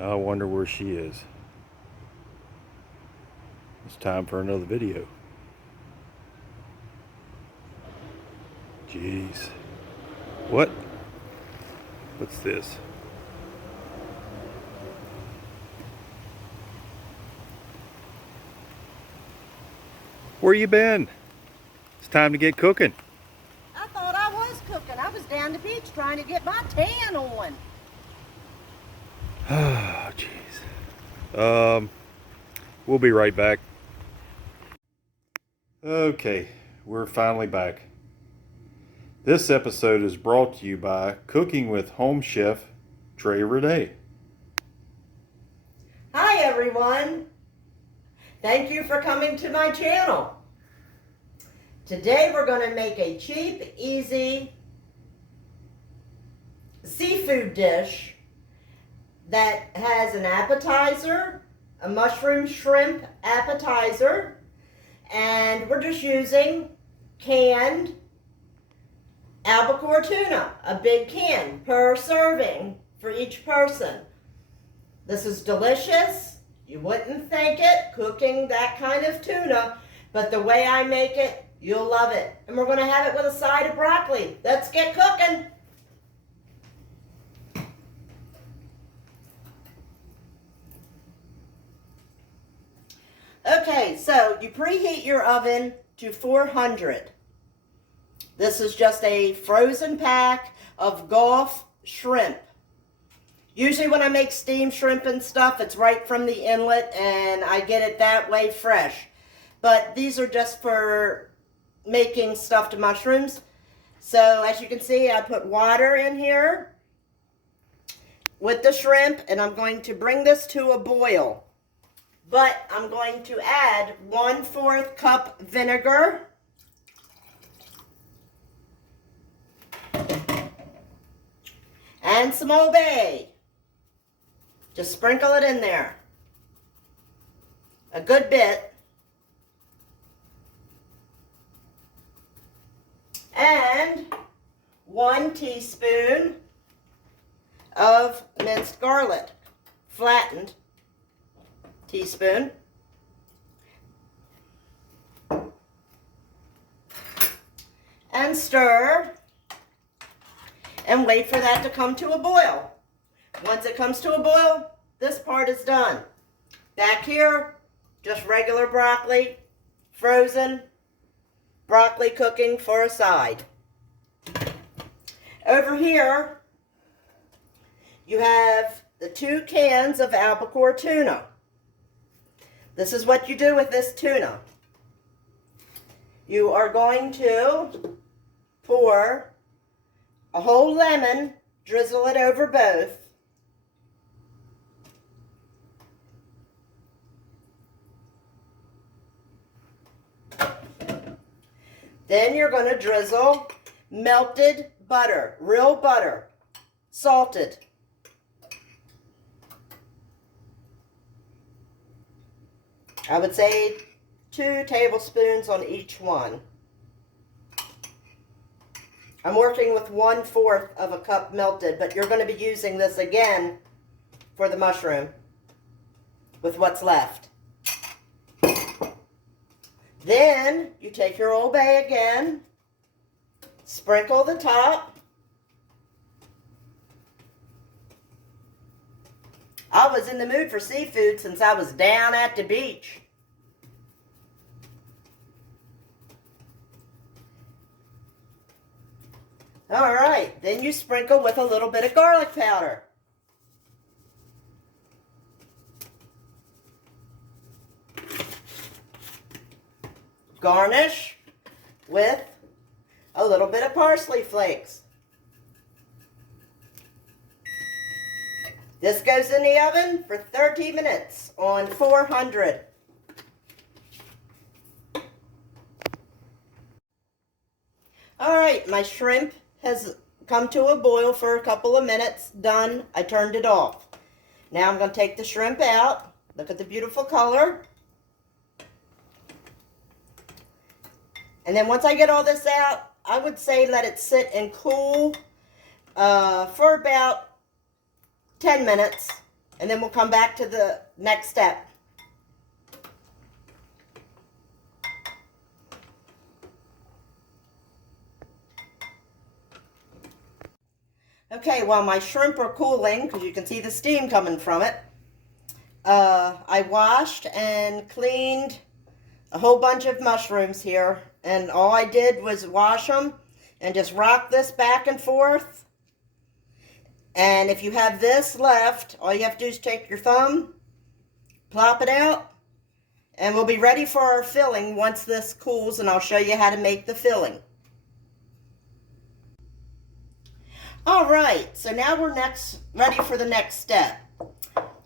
I wonder where she is. It's time for another video. Jeez. What? What's this? Where you been? It's time to get cooking. I thought I was cooking. I was down the beach trying to get my tan on. Oh, jeez. We'll be right back. Okay, we're finally back. This episode is brought to you by Cooking with Home Chef TRA-RENEE. Hi everyone. Thank you for coming to my channel. Today we're going to make a cheap, easy seafood dish that has an appetizer, a mushroom shrimp appetizer, and we're just using canned albacore tuna, a big can per serving for each person. This is delicious. You wouldn't think it cooking that kind of tuna, but the way I make it, you'll love it. And we're going to have it with a side of broccoli. Let's get cooking. Okay, so you preheat your oven to 400. This is just a frozen pack of Gulf shrimp. Usually when I make steamed shrimp and stuff, it's right from the inlet and I get it that way fresh. But these are just for making stuffed mushrooms. So as you can see, I put water in here with the shrimp and I'm going to bring this to a boil. But I'm going to add 1/4 cup vinegar. And some Old Bay. Just sprinkle it in there. A good bit. And 1 teaspoon of minced garlic. Flattened teaspoon. And stir. And wait for that to come to a boil. Once it comes to a boil, this part is done. Back here, just regular broccoli, frozen broccoli cooking for a side. Over here, you have the 2 cans of albacore tuna. This is what you do with this tuna. You are going to pour a whole lemon, drizzle it over both. Then you're going to drizzle melted butter, real butter, salted. I would say 2 tablespoons on each one. I'm working with 1/4 of a cup melted, but you're going to be using this again for the mushroom with what's left. Then you take your Old Bay again, sprinkle the top. I was in the mood for seafood since I was down at the beach. All right, then you sprinkle with a little bit of garlic powder. Garnish with a little bit of parsley flakes. This goes in the oven for 30 minutes on 400. All right, my shrimp has come to a boil for a couple of minutes. Done. I turned it off. Now I'm going to take the shrimp out. Look at the beautiful color. And then once I get all this out, I would say let it sit and cool for about 10 minutes. and then we'll come back to the next step. Okay, while my shrimp are cooling, because you can see the steam coming from it, I washed and cleaned a whole bunch of mushrooms here, and all I did was wash them and just rock this back and forth. And if you have this left, all you have to do is take your thumb, plop it out, and we'll be ready for our filling once this cools, and I'll show you how to make the filling. All right, so now we're ready for the next step.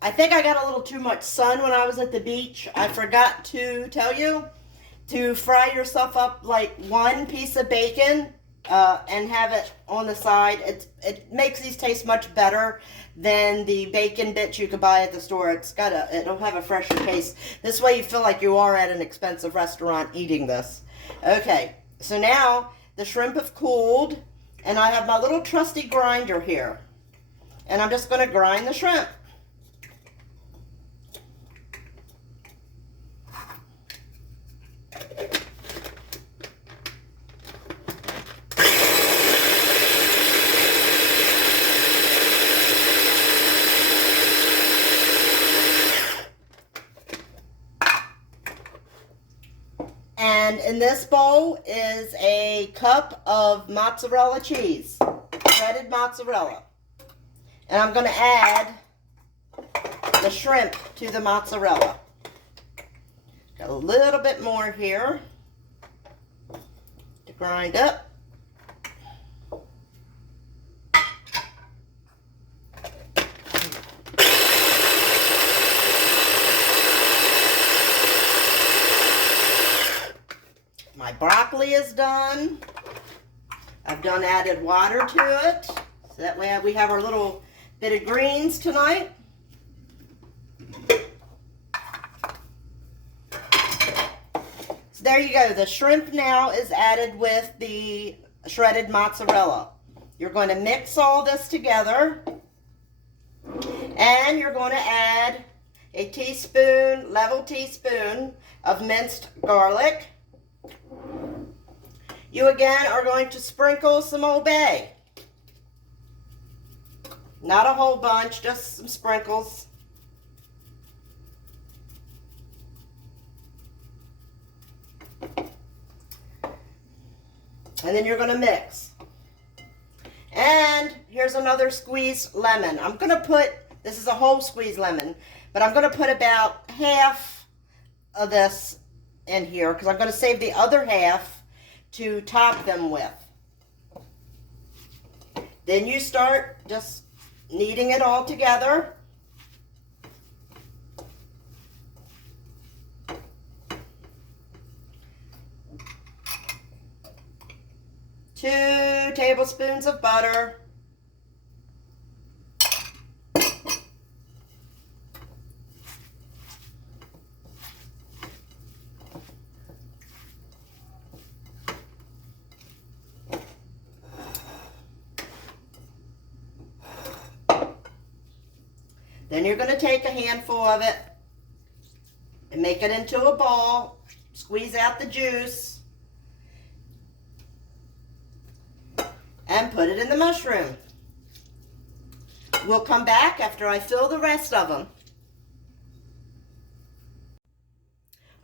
I think I got a little too much sun when I was at the beach. I forgot to tell you to fry yourself up like one piece of bacon and have it on the side. It makes these taste much better than the bacon bits you could buy at the store. It'll have a fresher taste. This way you feel like you are at an expensive restaurant eating this. Okay, so now the shrimp have cooled, and I have my little trusty grinder here, and I'm just going to grind the shrimp. And in this bowl is a cup of mozzarella cheese, shredded mozzarella. And I'm going to add the shrimp to the mozzarella. Got a little bit more here to grind up. My broccoli is done. I've added water to it, so that way we have our little bit of greens tonight. So there you go. The shrimp now is added with the shredded mozzarella. You're going to mix all this together, and you're going to add a level teaspoon of minced garlic. You again are going to sprinkle some Old Bay. Not a whole bunch, just some sprinkles. And then you're going to mix. And here's another squeezed lemon. This is a whole squeezed lemon, but I'm going to put about half of this in here because I'm going to save the other half to top them with. Then you start just kneading it all together. Two tablespoons of butter. Then you're going to take a handful of it and make it into a ball. Squeeze out the juice and put it in the mushroom. We'll come back after I fill the rest of them.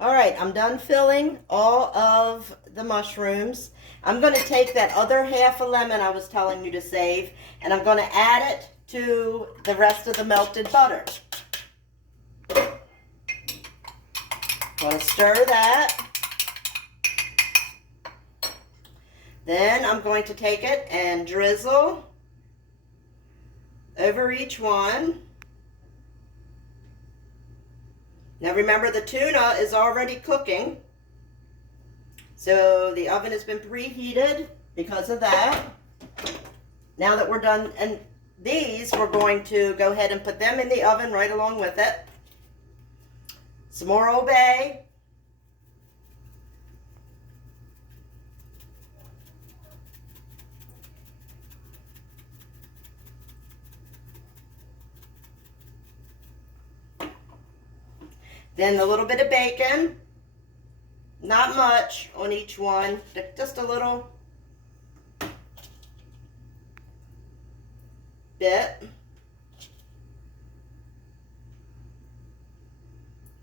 All right, I'm done filling all of the mushrooms. I'm going to take that other half a lemon I was telling you to save, and I'm going to add it to the rest of the melted butter. Going to stir that. Then I'm going to take it and drizzle over each one. Now remember, the tuna is already cooking, so the oven has been preheated because of that. Now that we're done, and these, we're going to go ahead and put them in the oven right along with it. Some more Old Bay. Then a little bit of bacon. Not much on each one, just a little bit.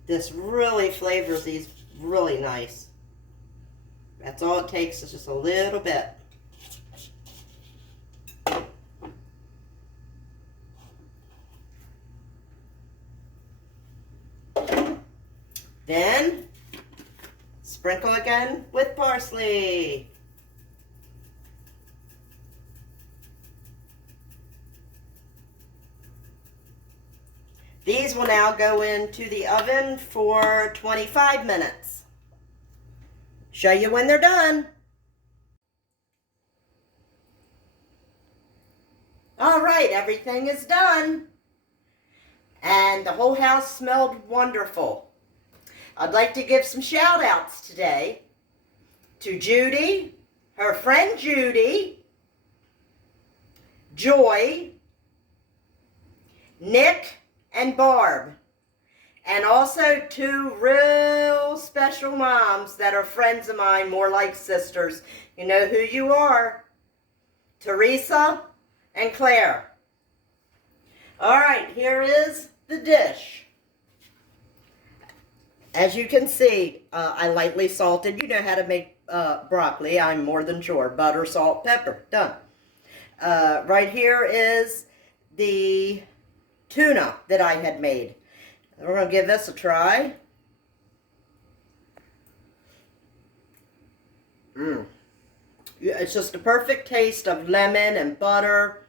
This really flavors these really nice. That's all it takes, is just a little bit. Then sprinkle again with parsley. These will now go into the oven for 25 minutes. Show you when they're done. All right, everything is done. And the whole house smelled wonderful. I'd like to give some shout outs today to Judy, her friend Judy, Joy, Nick, and Barb. And also two real special moms that are friends of mine, more like sisters. You know who you are. Teresa and Claire. All right, here is the dish. As you can see, I lightly salted. You know how to make broccoli, I'm more than sure. Butter, salt, pepper, done. Right here is the tuna that I had made. We're going to give this a try. It's just a perfect taste of lemon and butter.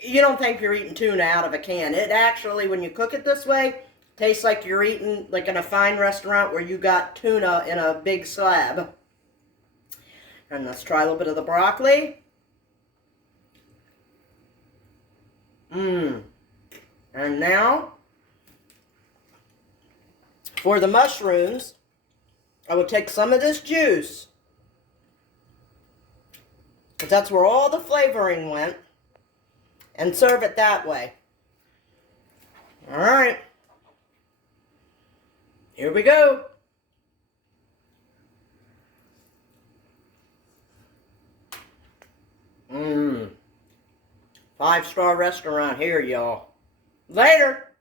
You don't think you're eating tuna out of a can. It actually, when you cook it this way, tastes like you're eating like in a fine restaurant where you got tuna in a big slab. And let's try a little bit of the broccoli. And now, for the mushrooms, I will take some of this juice, because that's where all the flavoring went, and serve it that way. All right. Here we go. Five-star restaurant here, y'all. Later.